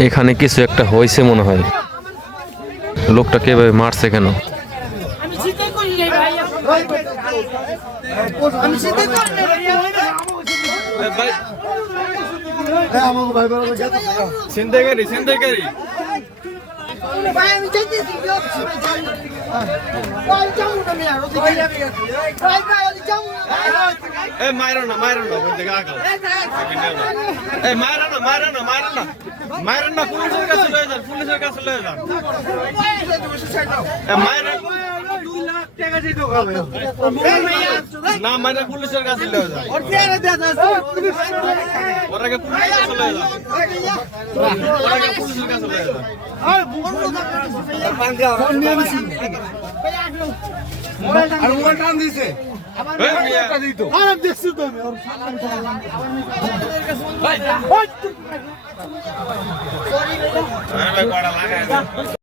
এখানে কিছু একটা হয়েছে মনে হয়। লোকটা কীভাবে মারছে কেন? আমি এ মাইরো না মাইরো না বলতে গাকা এ মাইরো না মাইরো না মাইরো না মাইরো না পুলিশের কাছে লয়ে যান পুলিশের কাছে লয়ে যান এ মাইরো না মানে পুলিশের কাছে লয়ে যান ওরাকে পুলিশের কাছে লয়ে যান ওরাকে পুলিশের কাছে লয়ে যান এই মিয়া, আরে ভাই, কড়া লাগায় দাও।